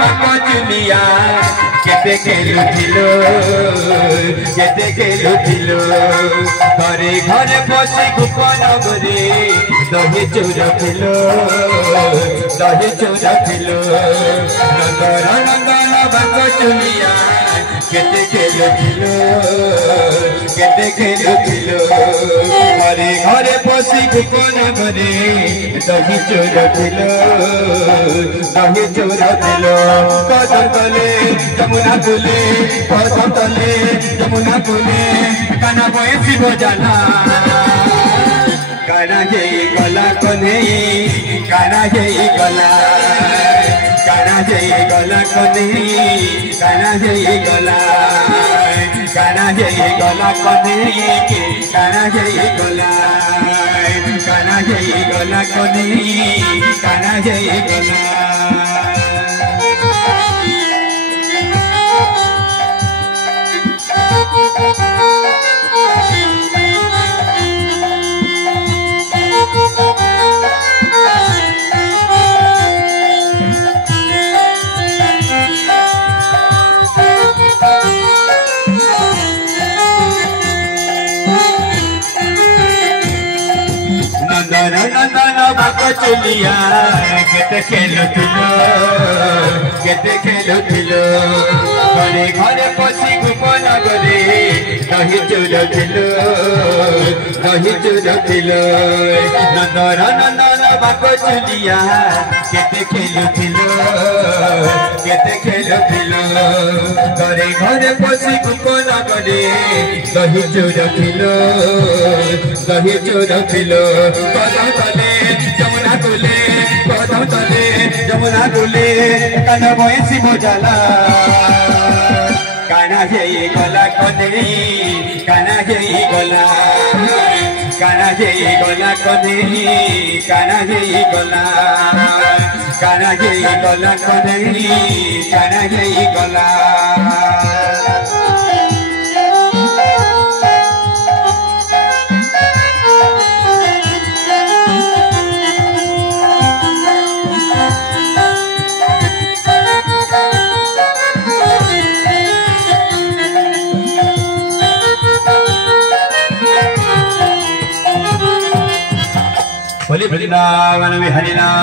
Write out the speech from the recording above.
चुलिया केते खेलुथिलो घरे घरे बसी गोपाल रे दही चूर थिलो नंदर नंदन बाक चुलिया केते खेलुथिलो घरे घरे बसी गोपाल रे दही चूर थिलो कदम तले जमुना कुले कदम तले जमुना कुले काना बयसी बजाना काना जई गला कने काना जई गला कने काना जई गला कने काना जई गला कने काना जई गला नंदन बाक चुलिया केते खेलुथिलो घरे घरे पसी गोपाल रे दही चूर थिलो नंदन बाक चुलिया केते खेलुथिलो घरे घरे पसी गोपाल रे दही चूर थिलो कदम तले जमुना कुले काना बयसी बजाला काना जई गला कने काना जई गला कने काना जई गला कने काना जई गला बोले वृंदावन बिहारी नाम।